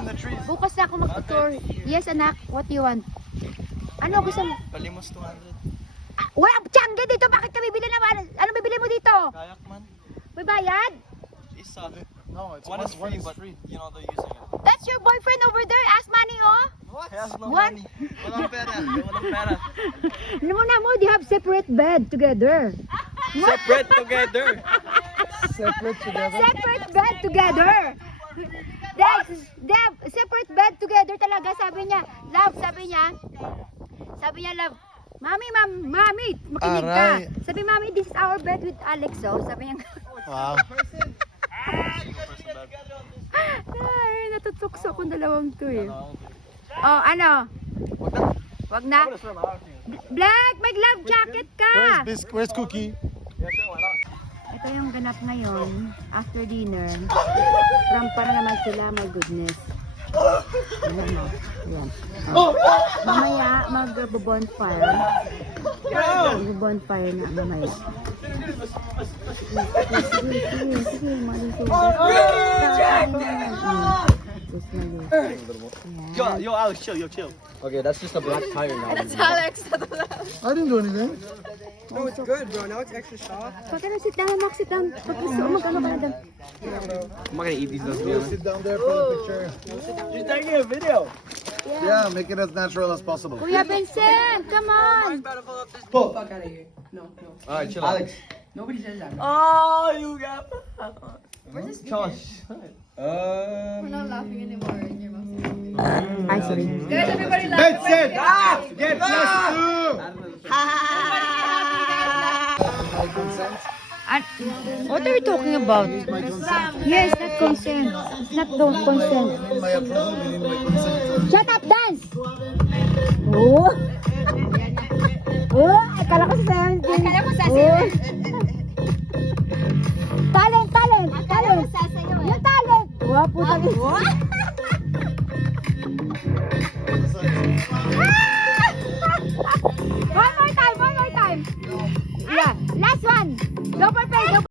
in the trees. Bukas na ako mag-tour. Yes, anak. What do you want? Ano gusto mo? Palimos 200. Wala, tiyangge dito. Bakit ka bibili naman? Anong bibili mo dito? Kayak man. May bayad? Isa. No, it's One is free, but you know they're using it. That's your boyfriend over there. Ask money, oh. He has no What? money. Walang pera. Walang pera. Ano mo na mo? They have separate bed together. Separate together. separate together. Separate bed together. They have separate bed together talaga. Sabi niya, love, sabi niya, love. Mami, makinig ka. Aray. Sabi, mami, this is our bed with Alex, oh. Sabi niya, Wow. ay, natutukso akong dalawang to eh. Oh, ano? Wag na. Black, may glove jacket ka. Where's Cookie? Ito yung ganap ngayon, after dinner. Rampa na naman sila, my goodness. Ayan na. Ayan. Oh. Mamaya, mag-bonfire. Mag-bonfire na mamaya. Sige, maling Yo, Alex, chill. Okay, that's just a black tire now. I didn't do anything. No, it's good, bro. Now it's extra soft. Pagkano, sit down, Max, sit down. Pagkano, magkano ka na doon? I'm not gonna eat these, let's be honest. Sit down there for the picture. You're taking a video. Yeah, make it as natural as possible. Kuya Vincent, come on! Fuck out of here. No. Alright, chill out. Alex. Nobody says that. Oh, you got. Josh. We're not laughing anymore in your mouth. Ay, sorry. Guys, everybody laugh. That's it! Get plus 2! My consent? What are you talking about? My consent. Yes, not consent. Not don't consent. You need my approval, you need my consent. Shut up, dance! Oh! Oh, akala ko sa 17. Akala ko sa 17. Talent! Yung talent! Wapo talaga.